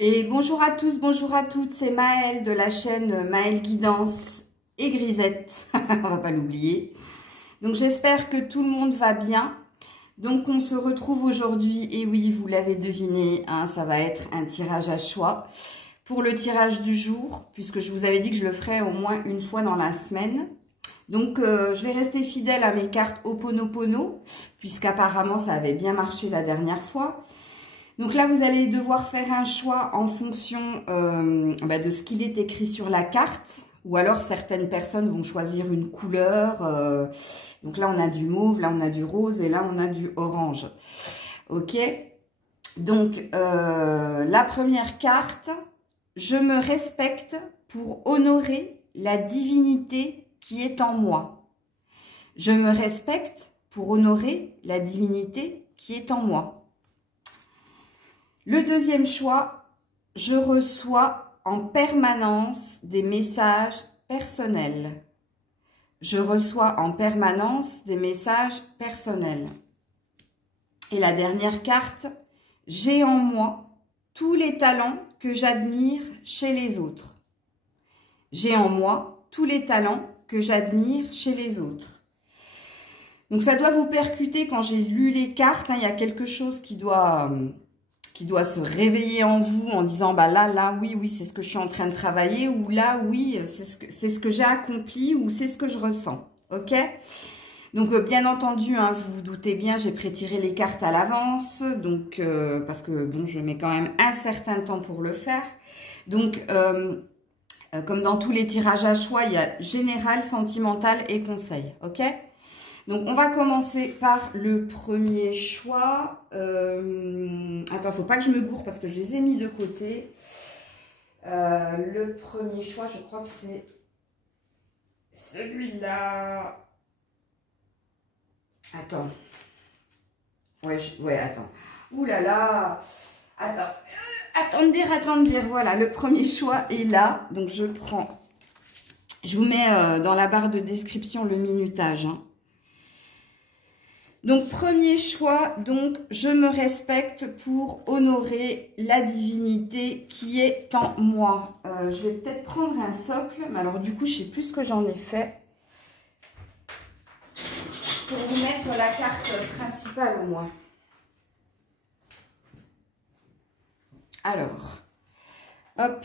Et bonjour à tous, bonjour à toutes, c'est Maëlle de la chaîne Maëlle Guidance et Grisette, on va pas l'oublier. Donc j'espère que tout le monde va bien. Donc on se retrouve aujourd'hui, et oui, vous l'avez deviné, hein, ça va être un tirage à choix pour le tirage du jour, puisque je vous avais dit que je le ferais au moins une fois dans la semaine. Donc je vais rester fidèle à mes cartes Ho'oponopono, puisqu'apparemment ça avait bien marché la dernière fois. Donc là, vous allez devoir faire un choix en fonction de ce qu'il est écrit sur la carte. Ou alors, certaines personnes vont choisir une couleur. Donc là, on a du mauve, là, on a du rose et là, on a du orange. Ok. Donc, la première carte, je me respecte pour honorer la divinité qui est en moi. Je me respecte pour honorer la divinité qui est en moi. Le deuxième choix, je reçois en permanence des messages personnels. Je reçois en permanence des messages personnels. Et la dernière carte, j'ai en moi tous les talents que j'admire chez les autres. J'ai en moi tous les talents que j'admire chez les autres. Donc ça doit vous percuter quand j'ai lu les cartes, hein, il y a quelque chose qui doit se réveiller en vous en disant bah là oui c'est ce que je suis en train de travailler, ou là oui c'est ce que j'ai accompli, ou c'est ce que je ressens. Ok, donc bien entendu, hein, vous vous doutez bien, j'ai prétiré les cartes à l'avance, donc parce que bon, je mets quand même un certain temps pour le faire. Donc comme dans tous les tirages à choix, il y a général, sentimental et conseil. Ok, donc, on va commencer par le premier choix. Attends, faut pas que je me gourre parce que je les ai mis de côté. Le premier choix, je crois que c'est celui-là. Attends. Ouais, attends. Ouh là là. Attends. Attendez. Voilà, le premier choix est là. Donc, je prends. Je vous mets dans la barre de description le minutage, hein. Donc, premier choix, donc, je me respecte pour honorer la divinité qui est en moi. Je vais peut-être prendre un socle, mais alors du coup, je ne sais plus ce que j'en ai fait. Pour vous mettre la carte principale au moins. Alors, hop.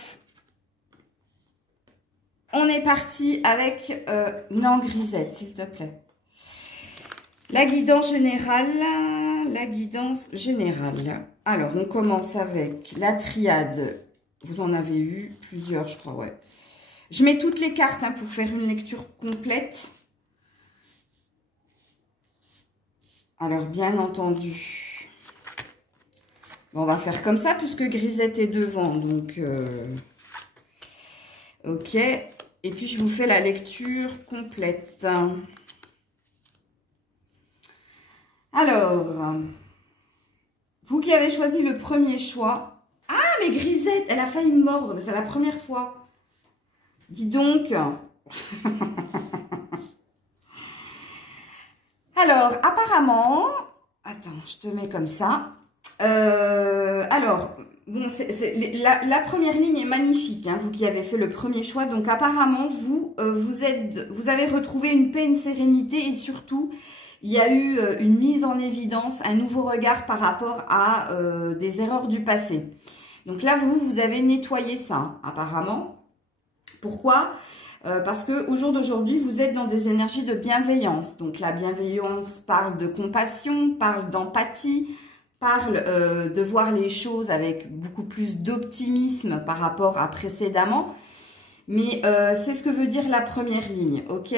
On est parti avec, non, Grisette, s'il te plaît. La guidance générale, Alors, on commence avec la triade. Vous en avez eu plusieurs, je crois, ouais. Je mets toutes les cartes, hein, pour faire une lecture complète. Alors, bien entendu, on va faire comme ça, puisque Grisette est devant, donc... ok, et puis je vous fais la lecture complète. Alors, vous qui avez choisi le premier choix... Ah, mais Grisette, elle a failli me mordre, mais c'est la première fois. Dis donc. Alors, apparemment... Attends, je te mets comme ça. Alors, bon, la première ligne est magnifique, hein, vous qui avez fait le premier choix. Donc, apparemment, vous avez retrouvé une paix, une sérénité, et surtout... Il y a eu une mise en évidence, un nouveau regard par rapport à des erreurs du passé. Donc là, vous avez nettoyé ça, hein, apparemment. Pourquoi? Parce qu'au jour d'aujourd'hui, vous êtes dans des énergies de bienveillance. Donc la bienveillance parle de compassion, parle d'empathie, parle de voir les choses avec beaucoup plus d'optimisme par rapport à précédemment. Mais c'est ce que veut dire la première ligne, ok?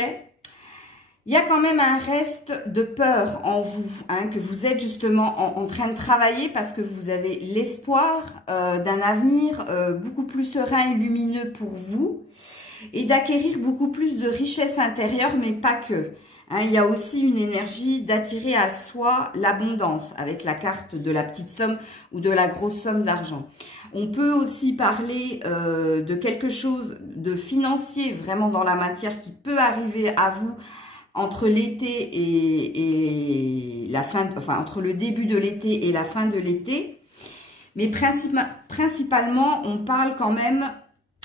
Il y a quand même un reste de peur en vous, hein, que vous êtes justement en train de travailler, parce que vous avez l'espoir d'un avenir beaucoup plus serein et lumineux pour vous, et d'acquérir beaucoup plus de richesse intérieure, mais pas que. Hein, il y a aussi une énergie d'attirer à soi l'abondance, avec la carte de la petite somme ou de la grosse somme d'argent. On peut aussi parler de quelque chose de financier, vraiment dans la matière, qui peut arriver à vous entre l'été et la fin, enfin entre le début de l'été et la fin de l'été. Mais principalement, on parle quand même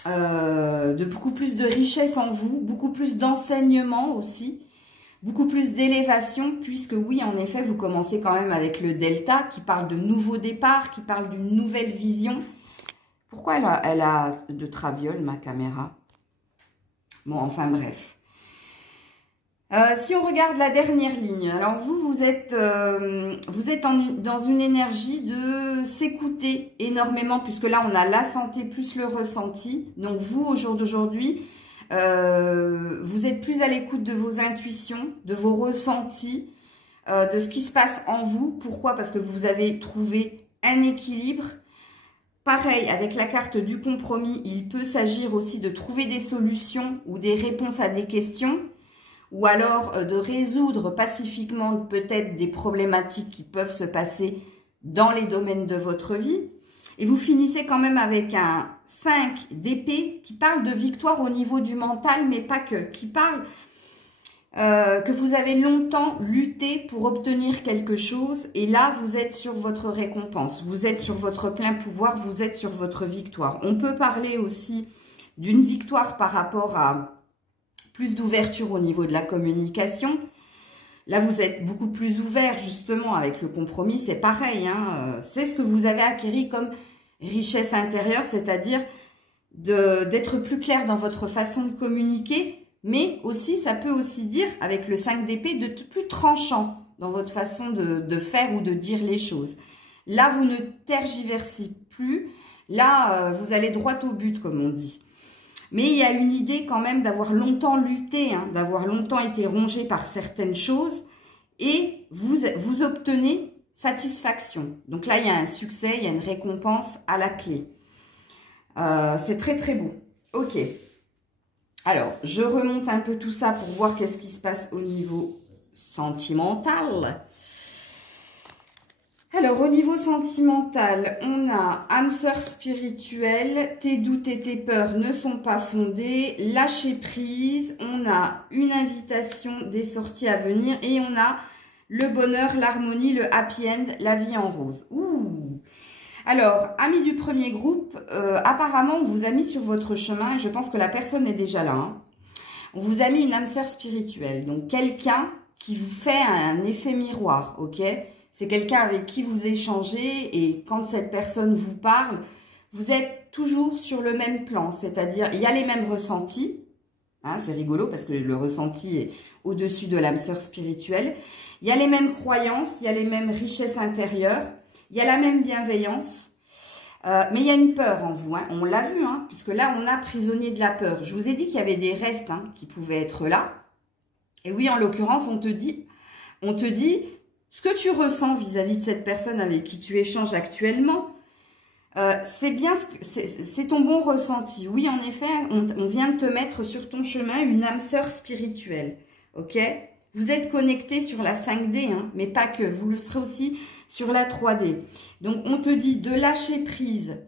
de beaucoup plus de richesse en vous, beaucoup plus d'enseignement aussi, beaucoup plus d'élévation, puisque oui, en effet, vous commencez quand même avec le delta, qui parle de nouveau départ, qui parle d'une nouvelle vision. Pourquoi elle a de traviole, ma caméra? Bon, enfin bref. Si on regarde la dernière ligne, alors vous êtes dans une énergie de s'écouter énormément, puisque là, on a la santé plus le ressenti. Donc, vous, au jour d'aujourd'hui, vous êtes plus à l'écoute de vos intuitions, de vos ressentis, de ce qui se passe en vous. Pourquoi? Parce que vous avez trouvé un équilibre. Pareil, avec la carte du compromis, il peut s'agir aussi de trouver des solutions ou des réponses à des questions, ou alors de résoudre pacifiquement peut-être des problématiques qui peuvent se passer dans les domaines de votre vie. Et vous finissez quand même avec un 5 d'épée qui parle de victoire au niveau du mental, mais pas que, qui parle que vous avez longtemps lutté pour obtenir quelque chose, et là, vous êtes sur votre récompense, vous êtes sur votre plein pouvoir, vous êtes sur votre victoire. On peut parler aussi d'une victoire par rapport à plus d'ouverture au niveau de la communication. Là, vous êtes beaucoup plus ouvert, justement, avec le compromis, c'est pareil, hein, c'est ce que vous avez acquis comme richesse intérieure, c'est-à-dire d'être plus clair dans votre façon de communiquer, mais aussi, ça peut aussi dire, avec le 5 d'épée, d'être plus tranchant dans votre façon de faire ou de dire les choses. Là, vous ne tergiversez plus, là, vous allez droit au but, comme on dit. Mais il y a une idée quand même d'avoir longtemps lutté, hein, d'avoir longtemps été rongé par certaines choses, et vous obtenez satisfaction. Donc là, il y a un succès, il y a une récompense à la clé. C'est très très beau. Ok. Alors, je remonte un peu tout ça pour voir qu'est-ce qui se passe au niveau sentimental. Alors, au niveau sentimental, on a âme sœur spirituelle, tes doutes et tes peurs ne sont pas fondés, lâcher prise, on a une invitation des sorties à venir et on a le bonheur, l'harmonie, le happy end, la vie en rose. Ouh. Alors, amis du premier groupe, apparemment, on vous a mis sur votre chemin, et je pense que la personne est déjà là. Hein. On vous a mis une âme sœur spirituelle, donc quelqu'un qui vous fait un effet miroir, ok? C'est quelqu'un avec qui vous échangez, et quand cette personne vous parle, vous êtes toujours sur le même plan, c'est-à-dire il y a les mêmes ressentis, hein, c'est rigolo parce que le ressenti est au-dessus de l'âme sœur spirituelle, il y a les mêmes croyances, il y a les mêmes richesses intérieures, il y a la même bienveillance, mais il y a une peur en vous, hein. On l'a vu, hein, puisque là, on a prisonnier de la peur. Je vous ai dit qu'il y avait des restes hein, qui pouvaient être là. Et oui, en l'occurrence, on te dit ce que tu ressens vis-à-vis de cette personne avec qui tu échanges actuellement, c'est bien, c'est ton bon ressenti. Oui, en effet, on vient de te mettre sur ton chemin une âme sœur spirituelle, ok? Vous êtes connecté sur la 5D, hein, mais pas que. Vous le serez aussi sur la 3D. Donc, on te dit de lâcher prise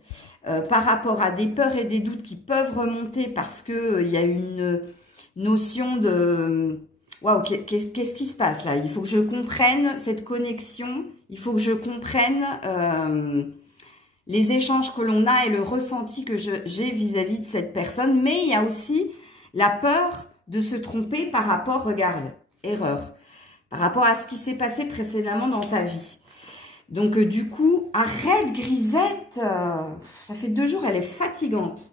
par rapport à des peurs et des doutes qui peuvent remonter parce qu'il y a une notion de... Waouh, qu'est-ce qui se passe là? Il faut que je comprenne cette connexion. Il faut que je comprenne les échanges que l'on a et le ressenti que j'ai vis-à-vis de cette personne. Mais il y a aussi la peur de se tromper par rapport, regarde, erreur, par rapport à ce qui s'est passé précédemment dans ta vie. Donc, du coup, arrête, Grisette. Ça fait 2 jours, elle est fatigante.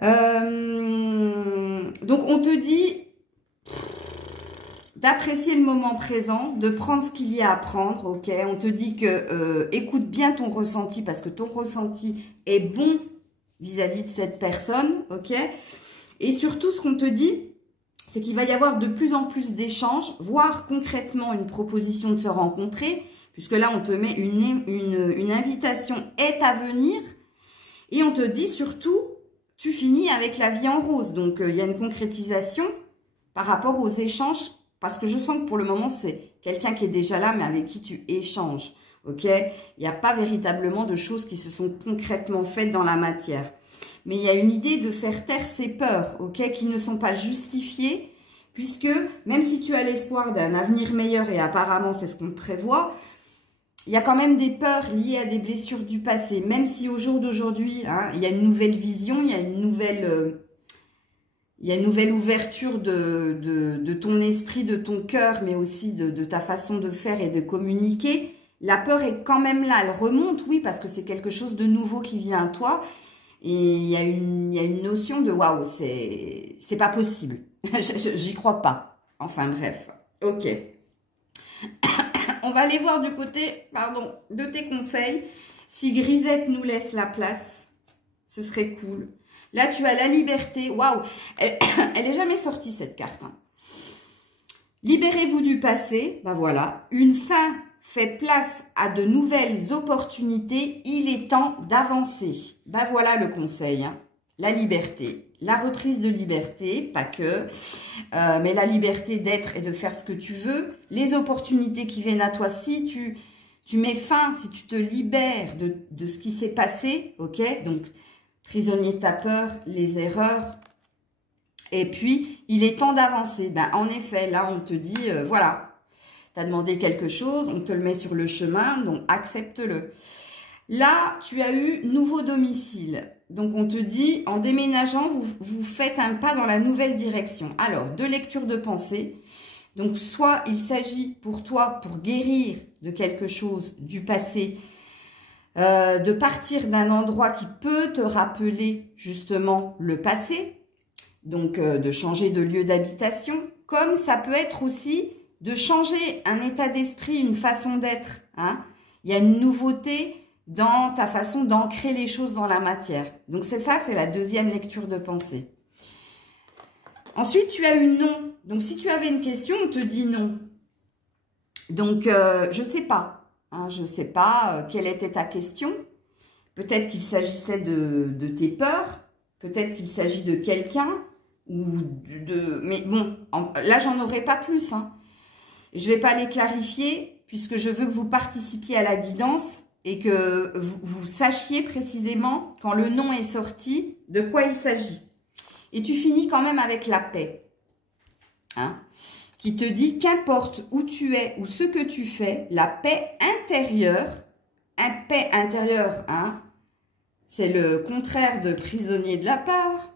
Donc, on te dit d'apprécier le moment présent, de prendre ce qu'il y a à prendre, ok? On te dit que écoute bien ton ressenti parce que ton ressenti est bon vis-à-vis de cette personne, ok? Et surtout, ce qu'on te dit, c'est qu'il va y avoir de plus en plus d'échanges, voire concrètement une proposition de se rencontrer, puisque là, on te met une invitation est à venir, et on te dit surtout, tu finis avec la vie en rose. Donc, il y a une concrétisation par rapport aux échanges, parce que je sens que pour le moment, c'est quelqu'un qui est déjà là, mais avec qui tu échanges, ok? Il n'y a pas véritablement de choses qui se sont concrètement faites dans la matière. Mais il y a une idée de faire taire ces peurs, ok, qui ne sont pas justifiées, puisque même si tu as l'espoir d'un avenir meilleur, et apparemment c'est ce qu'on prévoit, il y a quand même des peurs liées à des blessures du passé. Même si au jour d'aujourd'hui, hein, il y a une nouvelle vision, il y a une nouvelle ouverture de ton esprit, de ton cœur, mais aussi de ta façon de faire et de communiquer. La peur est quand même là, elle remonte, oui, parce que c'est quelque chose de nouveau qui vient à toi. Et il y a une notion de waouh, c'est pas possible. J'y crois pas. Enfin bref, ok. On va aller voir du côté, pardon, de tes conseils. Si Grisette nous laisse la place, ce serait cool. Là, tu as la liberté. Waouh, elle est jamais sortie cette carte. Hein. Libérez-vous du passé. Ben voilà, une fin fait place à de nouvelles opportunités. Il est temps d'avancer. Ben voilà le conseil. Hein. La liberté, la reprise de liberté, pas que, mais la liberté d'être et de faire ce que tu veux. Les opportunités qui viennent à toi, si tu mets fin, si tu te libères de ce qui s'est passé, ok? Donc, prisonnier de ta peur, les erreurs. Et puis, il est temps d'avancer. Ben, en effet, là, on te dit, voilà, tu as demandé quelque chose, on te le met sur le chemin, donc accepte-le. Là, tu as eu nouveau domicile. Donc, on te dit, en déménageant, vous faites un pas dans la nouvelle direction. Alors, deux lectures de pensée. Donc, soit il s'agit pour toi, pour guérir de quelque chose du passé, de partir d'un endroit qui peut te rappeler justement le passé. Donc, de changer de lieu d'habitation. Comme ça peut être aussi de changer un état d'esprit, une façon d'être. Hein. Il y a une nouveauté dans ta façon d'ancrer les choses dans la matière. Donc, c'est ça, c'est la deuxième lecture de pensée. Ensuite, tu as eu non. Donc, si tu avais une question, on te dit non. Donc, je ne sais pas. Hein, je ne sais pas quelle était ta question. Peut-être qu'il s'agissait de tes peurs. Peut-être qu'il s'agit de quelqu'un. Mais bon, là, j'en aurai pas plus. Hein. Je ne vais pas les clarifier puisque je veux que vous participiez à la guidance et que vous sachiez précisément, quand le nom est sorti, de quoi il s'agit. Et tu finis quand même avec la paix, hein, qui te dit qu'importe où tu es ou ce que tu fais, la paix intérieure, hein, c'est le contraire de prisonnier de la peur.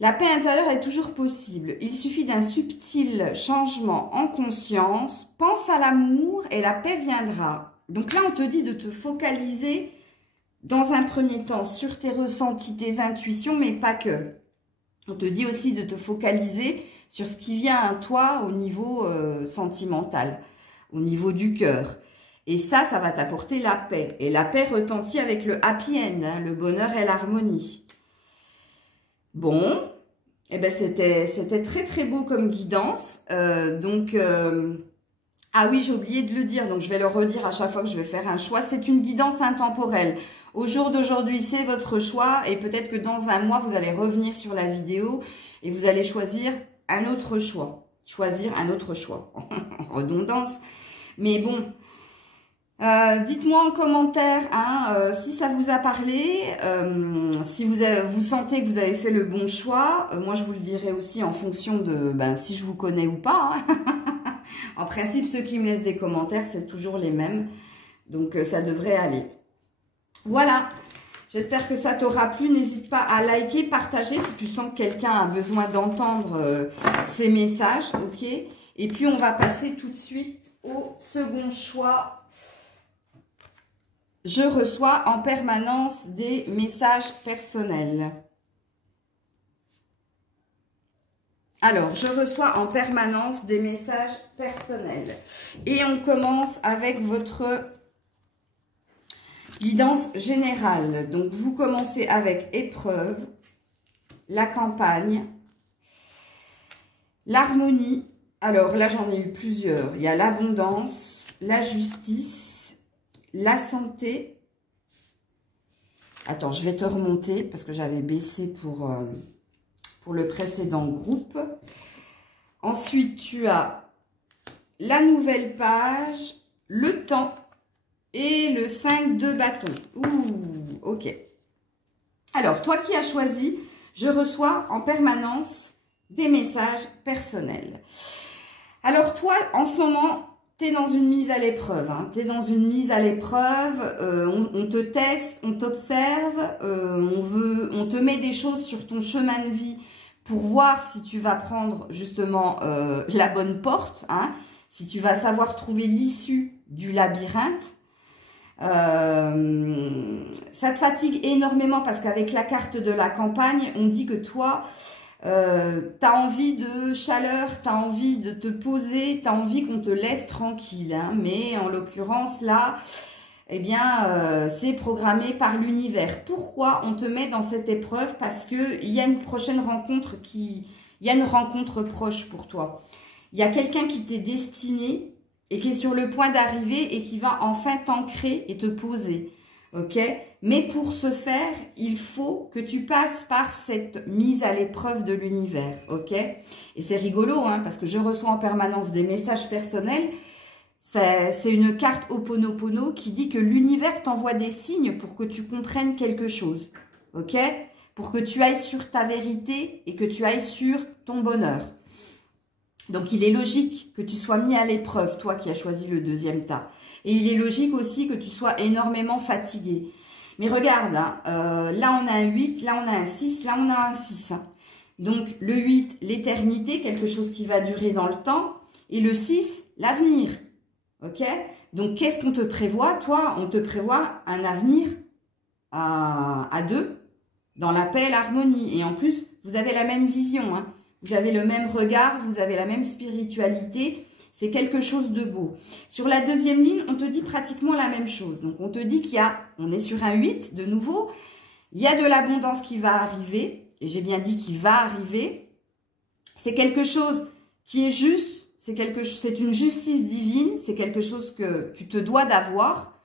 La paix intérieure est toujours possible. Il suffit d'un subtil changement en conscience. Pense à l'amour et la paix viendra. Donc là, on te dit de te focaliser dans un premier temps sur tes ressentis, tes intuitions, mais pas que. On te dit aussi de te focaliser sur ce qui vient à toi au niveau sentimental, au niveau du cœur. Et ça va t'apporter la paix. Et la paix retentit avec le happy end, hein, le bonheur et l'harmonie. Bon, eh ben c'était très très beau comme guidance. Ah oui, j'ai oublié de le dire, donc je vais le redire à chaque fois que je vais faire un choix. C'est une guidance intemporelle. Au jour d'aujourd'hui, c'est votre choix et peut-être que dans un mois, vous allez revenir sur la vidéo et vous allez choisir un autre choix. Choisir un autre choix. En redondance. Mais bon, dites-moi en commentaire hein, si ça vous a parlé, si vous sentez que vous avez fait le bon choix. Moi, je vous le dirai aussi en fonction de si je vous connais ou pas. Hein. En principe, ceux qui me laissent des commentaires, c'est toujours les mêmes. Donc, ça devrait aller. Voilà. J'espère que ça t'aura plu. N'hésite pas à liker, partager si tu sens que quelqu'un a besoin d'entendre ces messages. Ok. Et puis, on va passer tout de suite au second choix. Je reçois en permanence des messages personnels. Alors, je reçois en permanence des messages personnels. Et on commence avec votre guidance générale. Donc, vous commencez avec épreuve, la campagne, l'harmonie. Alors, là, j'en ai eu plusieurs. Il y a l'abondance, la justice, la santé. Attends, je vais te remonter parce que j'avais baissé pour le précédent groupe. Ensuite, tu as la nouvelle page, le temps et le 5 de bâton. Ouh, ok. Alors, toi qui as choisi, je reçois en permanence des messages personnels. Alors, toi, en ce moment, tu es dans une mise à l'épreuve. Hein. Tu es dans une mise à l'épreuve. On te teste, on t'observe. On te met des choses sur ton chemin de vie pour voir si tu vas prendre justement la bonne porte. Hein, si tu vas savoir trouver l'issue du labyrinthe. Ça te fatigue énormément parce qu'avec la carte de la campagne, on dit que toi... tu as envie de chaleur, tu as envie de te poser, tu as envie qu'on te laisse tranquille. Hein, mais en l'occurrence, là, eh bien, c'est programmé par l'univers. Pourquoi on te met dans cette épreuve? Parce qu'il y a une prochaine rencontre il y a une rencontre proche pour toi. Il y a quelqu'un qui t'est destiné et qui est sur le point d'arriver et qui va enfin t'ancrer et te poser. Ok? Mais pour ce faire, il faut que tu passes par cette mise à l'épreuve de l'univers, ok? Et c'est rigolo, hein, parce que je reçois en permanence des messages personnels. C'est une carte Ho'oponopono qui dit que l'univers t'envoie des signes pour que tu comprennes quelque chose, ok? Pour que tu ailles sur ta vérité et que tu ailles sur ton bonheur. Donc, il est logique que tu sois mis à l'épreuve, toi qui as choisi le deuxième tas. Et il est logique aussi que tu sois énormément fatigué. Mais regarde, hein, là on a un 8, là on a un 6, là on a un 6. Hein. Donc le 8, l'éternité, quelque chose qui va durer dans le temps. Et le 6, l'avenir. Ok? Donc qu'est-ce qu'on te prévoit? Toi, on te prévoit un avenir à deux, dans la paix et l'harmonie. Et en plus, vous avez la même vision. Hein. Vous avez le même regard, vous avez la même spiritualité. C'est quelque chose de beau. Sur la deuxième ligne, on te dit pratiquement la même chose. Donc, on te dit qu'il y a, on est sur un 8 de nouveau, il y a de l'abondance qui va arriver. Et j'ai bien dit qu'il va arriver. C'est quelque chose qui est juste, c'est une justice divine, c'est quelque chose que tu te dois d'avoir,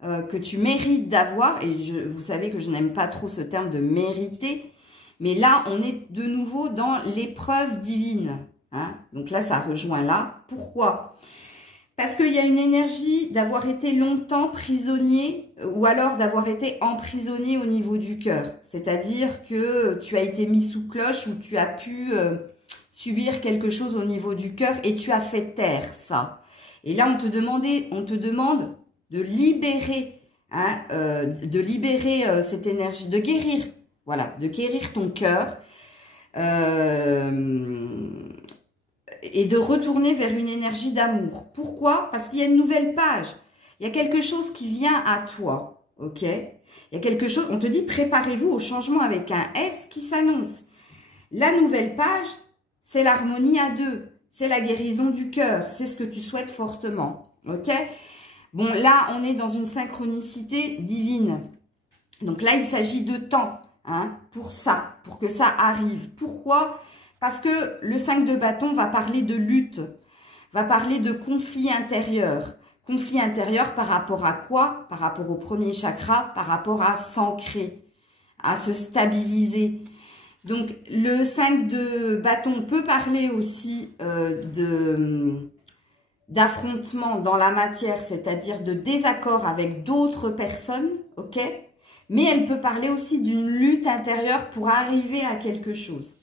que tu mérites d'avoir. Et vous savez que je n'aime pas trop ce terme de mériter. Mais là, on est de nouveau dans l'épreuve divine. Hein? Donc là, ça rejoint là. Pourquoi? Parce qu'il y a une énergie d'avoir été longtemps prisonnier ou alors d'avoir été emprisonné au niveau du cœur. C'est-à-dire que tu as été mis sous cloche ou tu as pu subir quelque chose au niveau du cœur et tu as fait taire ça. Et là, on te demande de libérer, hein, cette énergie, de guérir, voilà, de guérir ton cœur. Et de retourner vers une énergie d'amour. Pourquoi? Parce qu'il y a une nouvelle page. Il y a quelque chose qui vient à toi. Ok? Il y a quelque chose, on te dit préparez-vous au changement avec un S qui s'annonce. La nouvelle page, c'est l'harmonie à deux. C'est la guérison du cœur. C'est ce que tu souhaites fortement. Ok? Bon, là, on est dans une synchronicité divine. Donc là, il s'agit de temps. Hein, pour ça, pour que ça arrive. Pourquoi? Parce que le 5 de bâton va parler de lutte, va parler de conflit intérieur. Conflit intérieur par rapport à quoi? Par rapport au premier chakra, par rapport à s'ancrer, à se stabiliser. Donc, le 5 de bâton peut parler aussi d'affrontement dans la matière, c'est-à-dire de désaccord avec d'autres personnes, ok? Mais elle peut parler aussi d'une lutte intérieure pour arriver à quelque chose.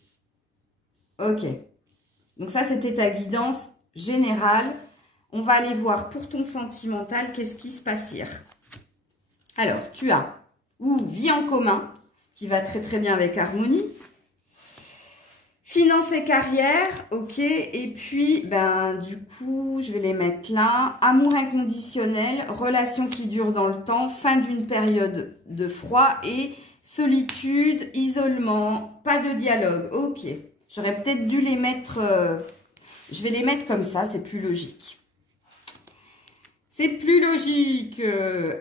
Ok. Donc ça, c'était ta guidance générale. On va aller voir pour ton sentimental, qu'est-ce qui se passe hier. Alors, tu as ou vie en commun, qui va très très bien avec harmonie. Finance et carrière, ok. Et puis, ben, du coup, je vais les mettre là. Amour inconditionnel, relation qui dure dans le temps, fin d'une période de froid et solitude, isolement, pas de dialogue. Ok. J'aurais peut-être dû les mettre... je vais les mettre comme ça, c'est plus logique. C'est plus logique.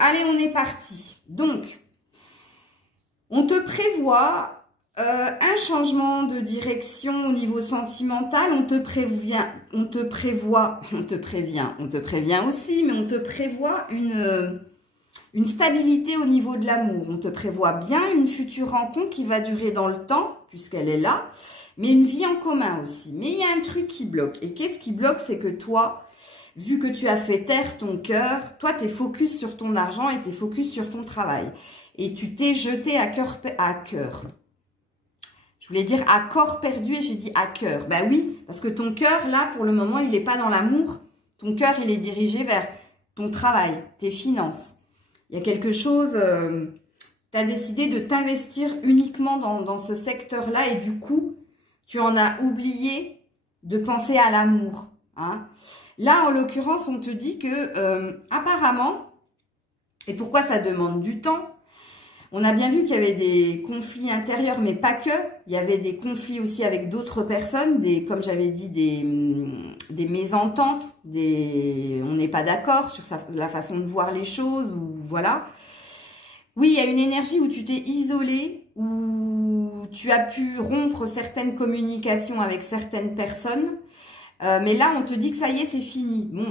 Allez, on est parti. Donc, on te prévoit... un changement de direction au niveau sentimental, on te prévient aussi, mais on te prévoit une stabilité au niveau de l'amour. On te prévoit bien une future rencontre qui va durer dans le temps, puisqu'elle est là, mais une vie en commun aussi. Mais il y a un truc qui bloque. Et qu'est-ce qui bloque? C'est que toi, vu que tu as fait taire ton cœur, toi, tu es focus sur ton argent et tu es focus sur ton travail. Et tu t'es jeté à cœur. Je voulais dire à corps perdu et j'ai dit à cœur. Ben oui, parce que ton cœur, là, pour le moment, il n'est pas dans l'amour. Ton cœur, il est dirigé vers ton travail, tes finances. Il y a quelque chose, tu as décidé de t'investir uniquement dans ce secteur-là et du coup, tu en as oublié de penser à l'amour. Hein. Là, en l'occurrence, on te dit que apparemment, et pourquoi ça demande du temps, on a bien vu qu'il y avait des conflits intérieurs, mais pas que. Il y avait des conflits aussi avec d'autres personnes, comme j'avais dit, des mésententes, on n'est pas d'accord sur la façon de voir les choses, ou voilà. Oui, il y a une énergie où tu t'es isolé, où tu as pu rompre certaines communications avec certaines personnes. Mais là, on te dit que ça y est, c'est fini. Bon,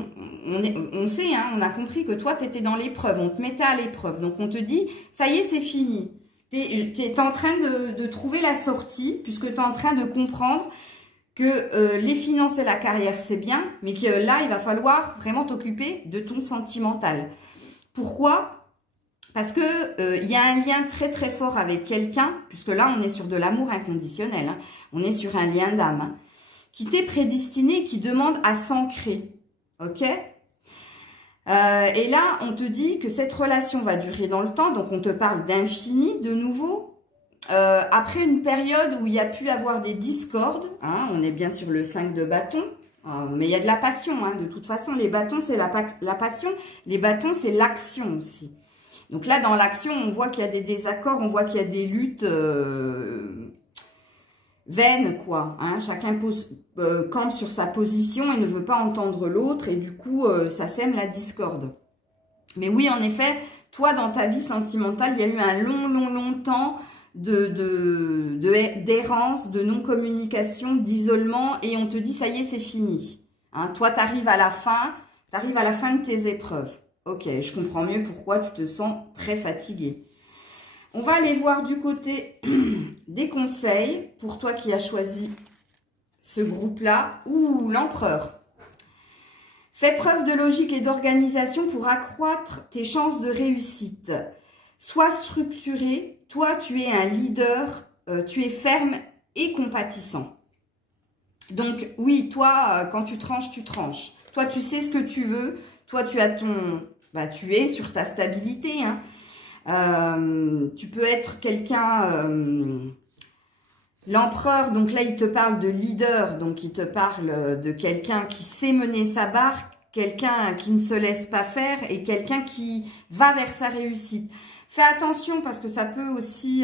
on sait, hein, on a compris que toi, tu étais dans l'épreuve, on te mettait à l'épreuve. Donc, on te dit, ça y est, c'est fini. Tu es en train de trouver la sortie, puisque tu es en train de comprendre que les finances et la carrière, c'est bien, mais que là, il va falloir vraiment t'occuper de ton sentimental. Pourquoi ? Parce que y a un lien très très fort avec quelqu'un, puisque là, on est sur de l'amour inconditionnel. Hein, on est sur un lien d'âme. Hein, qui t'est prédestiné, qui demande à s'ancrer, ok? Et là, on te dit que cette relation va durer dans le temps, donc on te parle d'infini de nouveau. Après une période où il y a pu avoir des discordes, hein, on est bien sur le 5 de bâton, mais il y a de la passion, hein, de toute façon, les bâtons, c'est la passion, les bâtons, c'est l'action aussi. Donc là, dans l'action, on voit qu'il y a des désaccords, on voit qu'il y a des luttes... vaine, quoi. Hein, chacun campe sur sa position et ne veut pas entendre l'autre et du coup, ça sème la discorde. Mais oui, en effet, toi, dans ta vie sentimentale, il y a eu un long temps d'errance, de non-communication, d'isolement et on te dit, ça y est, c'est fini. Hein, toi, tu arrives à la fin de tes épreuves. Ok, je comprends mieux pourquoi tu te sens très fatigué. On va aller voir du côté des conseils pour toi qui as choisi ce groupe-là. Ouh, l'empereur. Fais preuve de logique et d'organisation pour accroître tes chances de réussite. Sois structuré. Toi, tu es un leader. Tu es ferme et compatissant. Donc, oui, toi, quand tu tranches, tu tranches. Toi, tu sais ce que tu veux. Toi, tu as ton... Bah, tu es sur ta stabilité, hein. Tu peux être quelqu'un, l'empereur, donc là il te parle de leader, donc il te parle de quelqu'un qui sait mener sa barque, quelqu'un qui ne se laisse pas faire et quelqu'un qui va vers sa réussite. Fais attention parce que ça peut aussi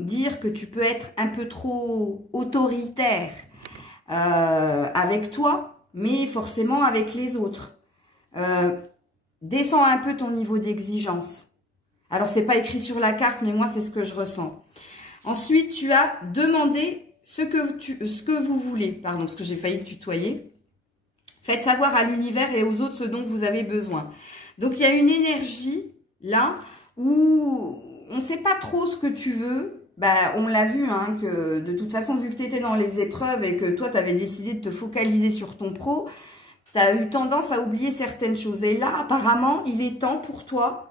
dire que tu peux être un peu trop autoritaire avec toi, mais forcément avec les autres. Descends un peu ton niveau d'exigence. Alors, c'est pas écrit sur la carte, mais moi, c'est ce que je ressens. Ensuite, tu as demandé ce que vous voulez. Pardon, parce que j'ai failli tutoyer. Faites savoir à l'univers et aux autres ce dont vous avez besoin. Donc, il y a une énergie, là, où on ne sait pas trop ce que tu veux. Bah, on l'a vu, hein, que de toute façon, vu que tu étais dans les épreuves et que toi, tu avais décidé de te focaliser sur ton pro, tu as eu tendance à oublier certaines choses. Et là, apparemment, il est temps pour toi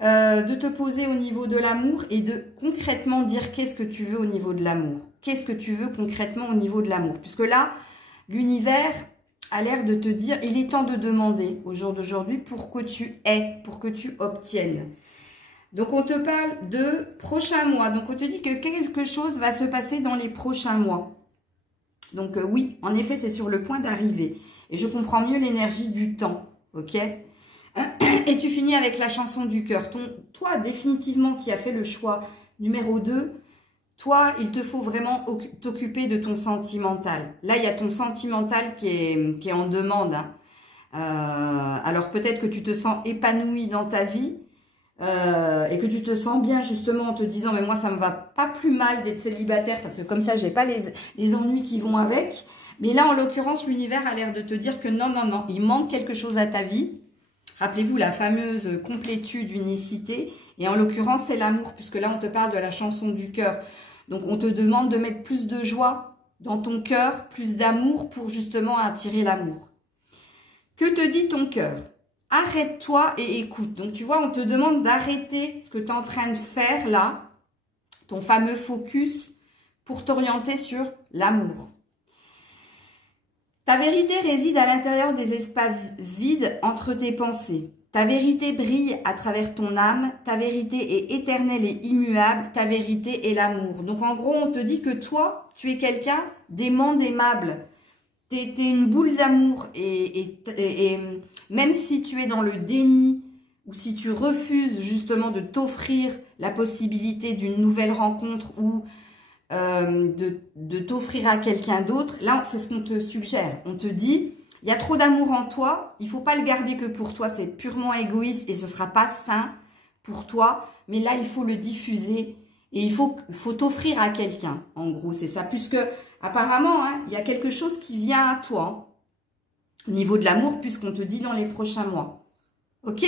de te poser au niveau de l'amour et de concrètement dire qu'est-ce que tu veux au niveau de l'amour. Qu'est-ce que tu veux concrètement au niveau de l'amour? Puisque là, l'univers a l'air de te dire, il est temps de demander au jour d'aujourd'hui pour que tu aies, pour que tu obtiennes. Donc, on te parle de prochains mois. Donc, on te dit que quelque chose va se passer dans les prochains mois. Donc, oui, en effet, c'est sur le point d'arriver. Et je comprends mieux l'énergie du temps, ok? Et tu finis avec la chanson du cœur. Toi, définitivement, qui as fait le choix numéro 2, toi, il te faut vraiment t'occuper de ton sentimental. Là, il y a ton sentimental qui est en demande. Hein. Alors, peut-être que tu te sens épanoui dans ta vie et que tu te sens bien, justement, en te disant « Mais moi, ça me va pas plus mal d'être célibataire parce que comme ça, j'ai pas les ennuis qui vont avec. » Mais là, en l'occurrence, l'univers a l'air de te dire que non, non, non, il manque quelque chose à ta vie. Rappelez-vous la fameuse complétude, unicité. Et en l'occurrence, c'est l'amour, puisque là, on te parle de la chanson du cœur. Donc, on te demande de mettre plus de joie dans ton cœur, plus d'amour pour justement attirer l'amour. Que te dit ton cœur? Arrête-toi et écoute. Donc, tu vois, on te demande d'arrêter ce que tu es en train de faire là, ton fameux focus, pour t'orienter sur l'amour. Ta vérité réside à l'intérieur des espaces vides entre tes pensées. Ta vérité brille à travers ton âme. Ta vérité est éternelle et immuable. Ta vérité est l'amour. Donc en gros, on te dit que toi, tu es quelqu'un d'aimant, d'aimable. T'es une boule d'amour. Et même si tu es dans le déni, ou si tu refuses justement de t'offrir la possibilité d'une nouvelle rencontre ou de t'offrir à quelqu'un d'autre, là, c'est ce qu'on te suggère. On te dit, il y a trop d'amour en toi, il ne faut pas le garder que pour toi, c'est purement égoïste et ce ne sera pas sain pour toi. Mais là, il faut le diffuser et il faut t'offrir à quelqu'un. En gros, c'est ça. Puisque, apparemment, hein, il y a quelque chose qui vient à toi au niveau de l'amour, puisqu'on te dit dans les prochains mois. Ok?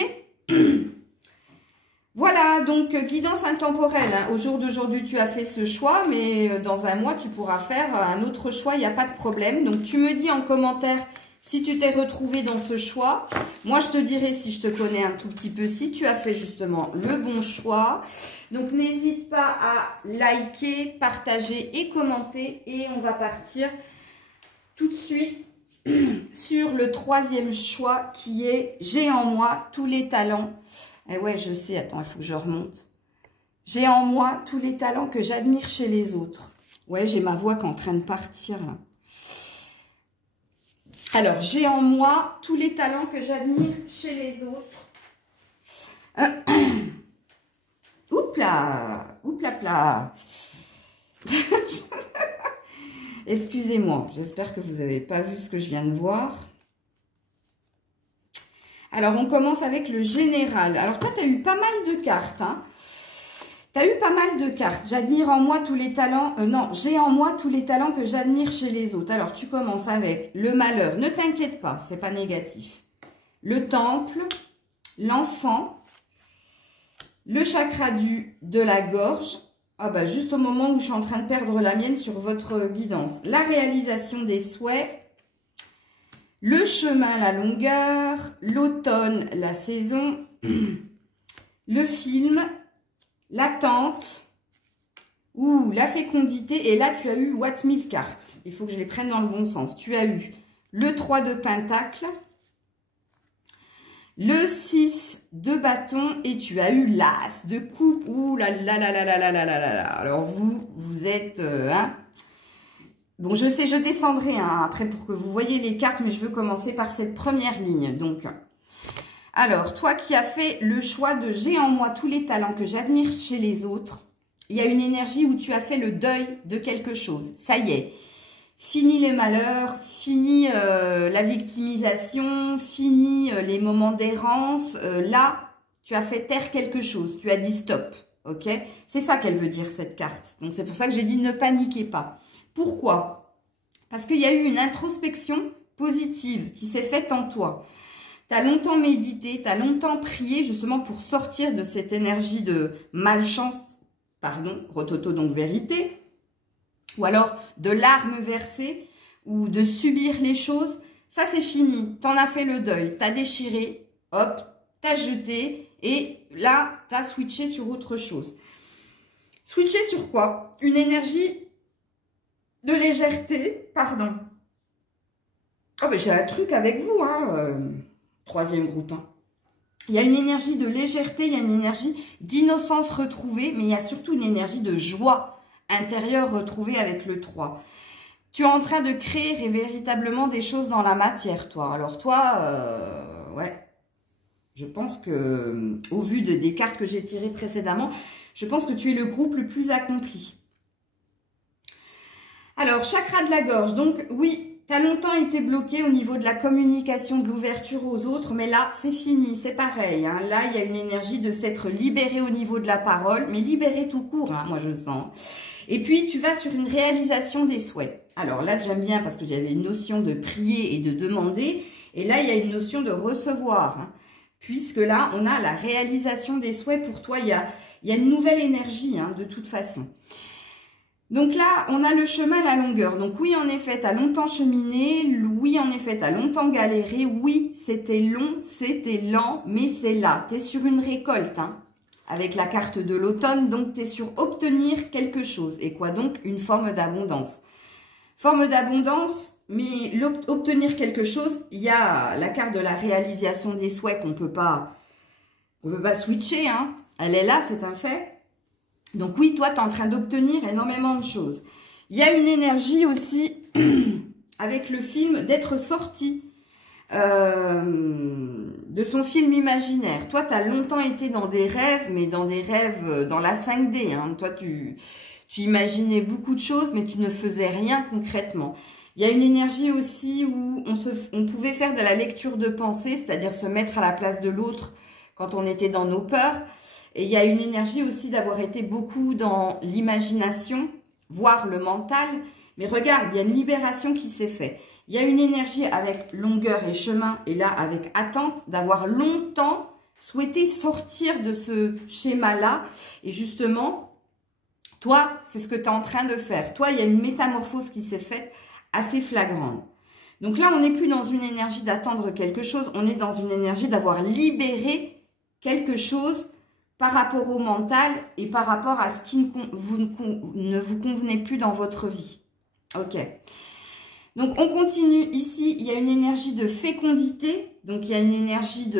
Voilà, donc guidance intemporelle. Hein. Au jour d'aujourd'hui, tu as fait ce choix, mais dans un mois, tu pourras faire un autre choix, il n'y a pas de problème. Donc, tu me dis en commentaire si tu t'es retrouvé dans ce choix. Moi, je te dirai si je te connais un tout petit peu, si tu as fait justement le bon choix. Donc, n'hésite pas à liker, partager et commenter. Et on va partir tout de suite sur le troisième choix qui est « J'ai en moi tous les talents ». Eh ouais, je sais, attends, il faut que je remonte. J'ai en moi tous les talents que j'admire chez les autres. Ouais, j'ai ma voix qui est en train de partir, là. Alors, j'ai en moi tous les talents que j'admire chez les autres. Oups là, oups là. Excusez-moi, j'espère que vous n'avez pas vu ce que je viens de voir. Alors, on commence avec le général. Alors, toi, tu as eu pas mal de cartes. Hein. Tu as eu pas mal de cartes. J'admire en moi tous les talents. Non, j'ai en moi tous les talents que j'admire chez les autres. Alors, tu commences avec le malheur. Ne t'inquiète pas, c'est pas négatif. Le temple, l'enfant, le chakra de la gorge. Ah bah, juste au moment où je suis en train de perdre la mienne sur votre guidance. La réalisation des souhaits. Le chemin, la longueur, l'automne, la saison, le film, l'attente, ou la fécondité. Et là, tu as eu what 1000 cartes. Il faut que je les prenne dans le bon sens. Tu as eu le 3 de pentacle, le 6 de bâton et tu as eu l'as de coupe. Ouh là là là là là là là là là. Alors, vous êtes... hein. Bon, je sais, je descendrai hein, après pour que vous voyez les cartes, mais je veux commencer par cette première ligne. Donc, alors, toi qui as fait le choix de « J'ai en moi tous les talents que j'admire chez les autres », il y a une énergie où tu as fait le deuil de quelque chose. Ça y est, fini les malheurs, fini la victimisation, fini les moments d'errance. Là, tu as fait taire quelque chose, tu as dit stop, ok? C'est ça qu'elle veut dire cette carte. Donc, c'est pour ça que j'ai dit ne paniquez pas. Pourquoi? Parce qu'il y a eu une introspection positive qui s'est faite en toi. Tu as longtemps médité, tu as longtemps prié justement pour sortir de cette énergie de malchance, pardon, rototo donc vérité, ou alors de larmes versées, ou de subir les choses. Ça c'est fini, tu en as fait le deuil, tu as déchiré, hop, tu as jeté, et là tu as switché sur autre chose. Switché sur quoi? Une énergie de légèreté, pardon. Oh, mais j'ai un truc avec vous, hein, troisième groupe. Hein. Il y a une énergie de légèreté, il y a une énergie d'innocence retrouvée, mais il y a surtout une énergie de joie intérieure retrouvée avec le 3. Tu es en train de créer véritablement des choses dans la matière, toi. Alors toi, ouais, je pense que, au vu des cartes que j'ai tirées précédemment, je pense que tu es le groupe le plus accompli. Alors, chakra de la gorge. Donc, oui, tu as longtemps été bloqué au niveau de la communication, de l'ouverture aux autres. Mais là, c'est fini, c'est pareil. Hein. Là, il y a une énergie de s'être libéré au niveau de la parole. Mais libéré tout court, hein, moi, je le sens. Et puis, tu vas sur une réalisation des souhaits. Alors là, j'aime bien parce que j'avais une notion de prier et de demander. Et là, il y a une notion de recevoir. Hein. Puisque là, on a la réalisation des souhaits. Pour toi, il y a une nouvelle énergie, hein, de toute façon. Donc là, on a le chemin, la longueur. Donc oui, en effet, tu as longtemps cheminé. Oui, en effet, tu as longtemps galéré. Oui, c'était long, c'était lent, mais c'est là. Tu es sur une récolte, hein, avec la carte de l'automne. Donc, tu es sur obtenir quelque chose. Et quoi donc? Une forme d'abondance. Forme d'abondance mais obtenir quelque chose, il y a la carte de la réalisation des souhaits qu'on peut pas switcher, hein. Elle est là, c'est un fait. Donc oui, toi, tu es en train d'obtenir énormément de choses. Il y a une énergie aussi avec le film d'être sorti de son film imaginaire. Toi, tu as longtemps été dans des rêves, mais dans des rêves dans la 5D. Hein. Toi, tu imaginais beaucoup de choses, mais tu ne faisais rien concrètement. Il y a une énergie aussi où on pouvait faire de la lecture de pensée, c'est-à-dire se mettre à la place de l'autre quand on était dans nos peurs. Et il y a une énergie aussi d'avoir été beaucoup dans l'imagination, voire le mental. Mais regarde, il y a une libération qui s'est faite. Il y a une énergie avec longueur et chemin, et là avec attente, d'avoir longtemps souhaité sortir de ce schéma-là. Et justement, toi, c'est ce que tu es en train de faire. Toi, il y a une métamorphose qui s'est faite assez flagrante. Donc là, on n'est plus dans une énergie d'attendre quelque chose, on est dans une énergie d'avoir libéré quelque chose par rapport au mental et par rapport à ce qui ne vous convenait plus dans votre vie. Ok. Donc, on continue. Ici, il y a une énergie de fécondité. Donc, il y a une énergie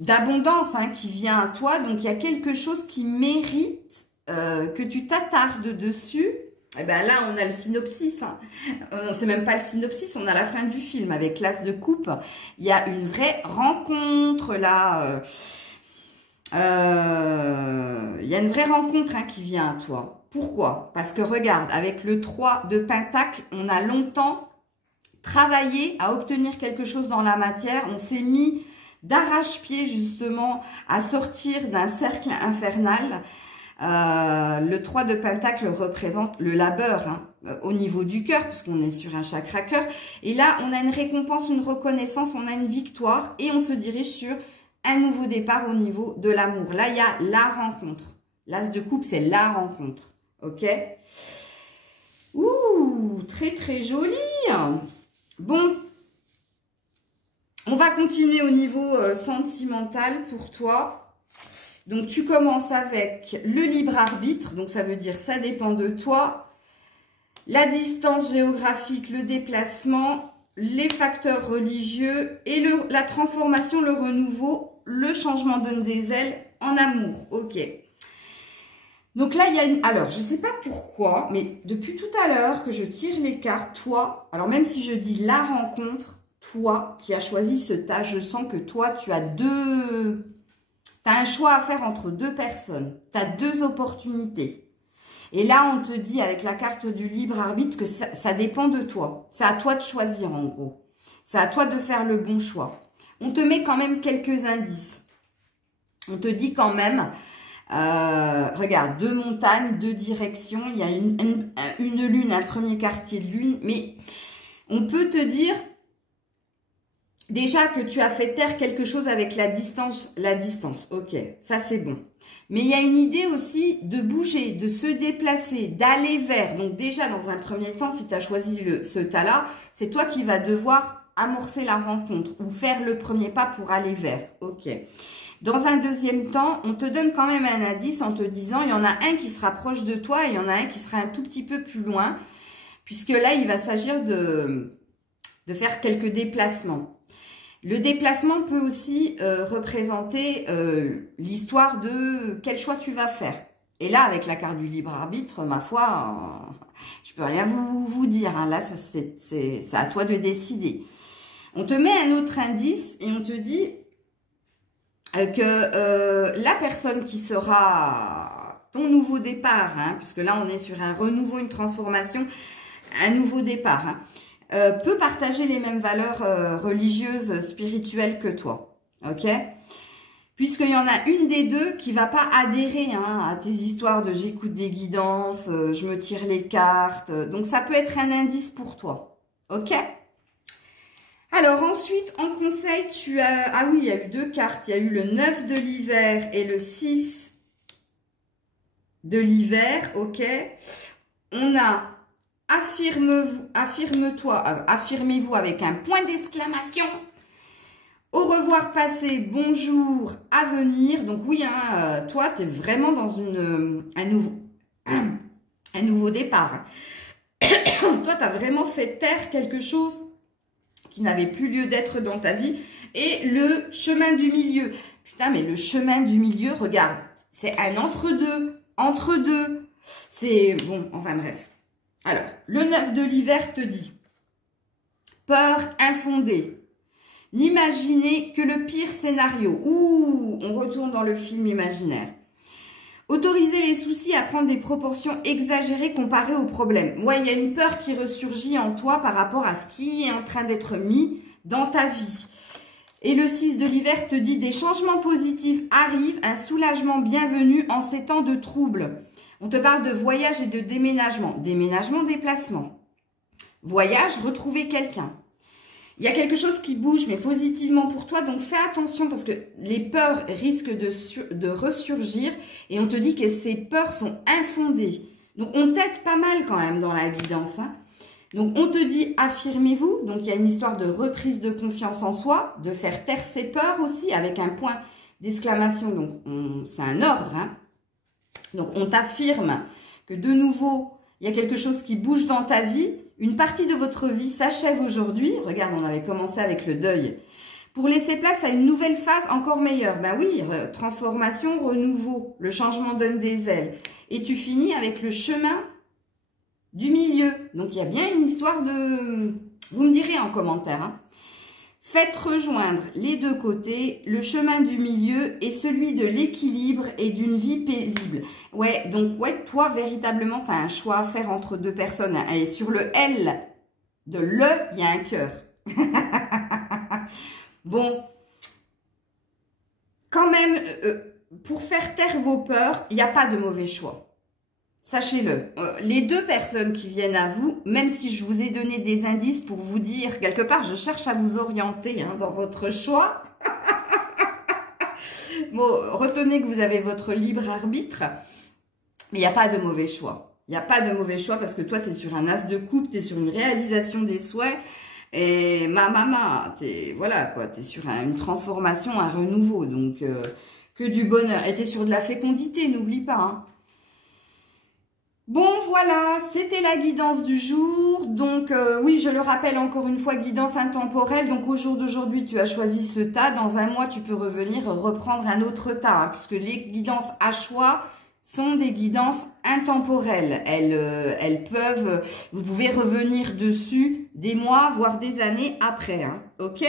d'abondance hein, qui vient à toi. Donc, il y a quelque chose qui mérite que tu t'attardes dessus. Et bien là, on a le synopsis. Hein. C'est même pas le synopsis, on a la fin du film avec l'as de coupe. Il y a une vraie rencontre là. Il y a une vraie rencontre hein, qui vient à toi. Pourquoi? Parce que regarde, avec le 3 de Pentacle, on a longtemps travaillé à obtenir quelque chose dans la matière. On s'est mis d'arrache-pied justement à sortir d'un cercle infernal. Le 3 de Pentacle représente le labeur hein, au niveau du cœur, puisqu'on est sur un chakra cœur. Et là, on a une récompense, une reconnaissance, on a une victoire et on se dirige sur un nouveau départ au niveau de l'amour. Là, il y a la rencontre. L'as de coupe, c'est la rencontre. Ok? Ouh, très très joli. Bon, on va continuer au niveau sentimental pour toi. Donc, tu commences avec le libre arbitre. Donc, ça veut dire ça dépend de toi. La distance géographique, le déplacement, les facteurs religieux et la transformation, le renouveau, le changement donne des ailes en amour. Ok. Donc là, il y a une... Alors, je ne sais pas pourquoi, mais depuis tout à l'heure que je tire les cartes, toi, alors même si je dis la rencontre, toi qui as choisi ce tas, je sens que toi, tu as un choix à faire entre deux personnes. Tu as deux opportunités. Et là, on te dit avec la carte du libre arbitre que ça dépend de toi. C'est à toi de choisir en gros. C'est à toi de faire le bon choix. On te met quand même quelques indices. On te dit quand même, regarde, deux montagnes, deux directions. Il y a une lune, un premier quartier de lune. Mais on peut te dire... Déjà que tu as fait taire quelque chose avec la distance, ok, ça c'est bon. Mais il y a une idée aussi de bouger, de se déplacer, d'aller vers. Donc déjà, dans un premier temps, si tu as choisi ce tas-là, c'est toi qui vas devoir amorcer la rencontre ou faire le premier pas pour aller vers, ok. Dans un deuxième temps, on te donne quand même un indice en te disant, il y en a un qui se rapproche de toi et il y en a un qui sera un tout petit peu plus loin, puisque là, il va s'agir de faire quelques déplacements. Le déplacement peut aussi représenter l'histoire de quel choix tu vas faire. Et là, avec la carte du libre arbitre, ma foi, je peux rien vous dire. Hein. Là, c'est à toi de décider. On te met un autre indice et on te dit que la personne qui sera ton nouveau départ, hein, puisque là, on est sur un renouveau, une transformation, un nouveau départ, hein, peut partager les mêmes valeurs religieuses, spirituelles que toi, ok? Puisqu'il y en a une des deux qui va pas adhérer hein, à tes histoires de j'écoute des guidances, je me tire les cartes, donc ça peut être un indice pour toi, ok? Alors ensuite, en conseil, tu as... Ah oui, il y a eu deux cartes, il y a eu le 9 de l'hiver et le 6 de l'hiver, ok? On a... affirmez-vous avec un point d'exclamation. Au revoir passé, bonjour à venir. Donc oui, hein, toi, tu es vraiment dans un nouveau départ. toi, tu as vraiment fait taire quelque chose qui n'avait plus lieu d'être dans ta vie. Et le chemin du milieu. Putain, mais le chemin du milieu, regarde, c'est un entre-deux. Entre-deux. C'est... Bon, enfin bref. Alors, le 9 de l'hiver te dit peur infondée. N'imaginer que le pire scénario. Ouh, on retourne dans le film imaginaire. Autoriser les soucis à prendre des proportions exagérées comparées aux problèmes. Ouais, il y a une peur qui ressurgit en toi par rapport à ce qui est en train d'être mis dans ta vie. Et le 6 de l'hiver te dit des changements positifs arrivent, un soulagement bienvenu en ces temps de troubles. On te parle de voyage et de déménagement. Déménagement, déplacement. Voyage, retrouver quelqu'un. Il y a quelque chose qui bouge, mais positivement pour toi. Donc, fais attention parce que les peurs risquent de ressurgir. Et on te dit que ces peurs sont infondées. Donc, on t'aide pas mal quand même dans la guidance. Hein. Donc, on te dit affirmez-vous. Donc, il y a une histoire de reprise de confiance en soi, de faire taire ses peurs aussi avec un point d'exclamation. Donc, c'est un ordre. Hein. Donc, on t'affirme que de nouveau, il y a quelque chose qui bouge dans ta vie. Une partie de votre vie s'achève aujourd'hui. Regarde, on avait commencé avec le deuil. Pour laisser place à une nouvelle phase encore meilleure. Ben oui, transformation, renouveau. Le changement donne des ailes. Et tu finis avec le chemin du milieu. Donc, il y a bien une histoire de... Vous me direz en commentaire. Hein. Faites rejoindre les deux côtés, le chemin du milieu et celui de l'équilibre et d'une vie paisible. Ouais, donc, ouais, toi, véritablement, tu as un choix à faire entre deux personnes. Et sur le L de le, il y a un cœur. Bon, quand même, pour faire taire vos peurs, il n'y a pas de mauvais choix. Sachez-le, les deux personnes qui viennent à vous, même si je vous ai donné des indices pour vous dire, quelque part, je cherche à vous orienter hein, dans votre choix. Bon, retenez que vous avez votre libre arbitre, mais il n'y a pas de mauvais choix. Il n'y a pas de mauvais choix parce que toi, tu es sur un as de coupe, tu es sur une réalisation des souhaits. Et voilà quoi, tu es sur une transformation, un renouveau. Donc, que du bonheur. Et tu es sur de la fécondité, n'oublie pas. Hein. Bon, voilà, c'était la guidance du jour. Donc, oui, je le rappelle encore une fois, guidance intemporelle. Donc, au jour d'aujourd'hui, tu as choisi ce tas. Dans un mois, tu peux revenir reprendre un autre tas. Hein, puisque les guidances à choix sont des guidances intemporelles. Elles peuvent... Vous pouvez revenir dessus des mois, voire des années après. Hein, ok ?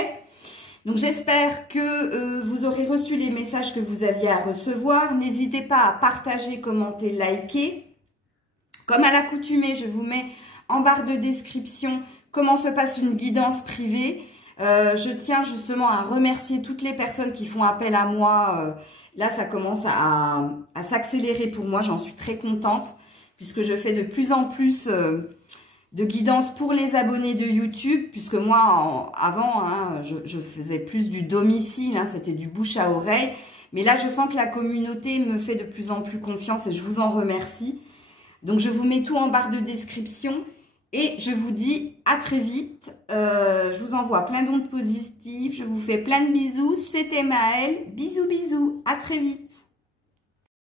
Donc, j'espère que vous aurez reçu les messages que vous aviez à recevoir. N'hésitez pas à partager, commenter, liker. Comme à l'accoutumée, je vous mets en barre de description comment se passe une guidance privée. Je tiens justement à remercier toutes les personnes qui font appel à moi. Là, ça commence à s'accélérer pour moi. J'en suis très contente puisque je fais de plus en plus de guidance pour les abonnés de YouTube. Puisque moi, avant, hein, je faisais plus du domicile. Hein, c'était du bouche à oreille. Mais là, je sens que la communauté me fait de plus en plus confiance et je vous en remercie. Donc, je vous mets tout en barre de description et je vous dis à très vite. Je vous envoie plein d'ondes positives. Je vous fais plein de bisous. C'était Maëlle. Bisous, bisous. À très vite.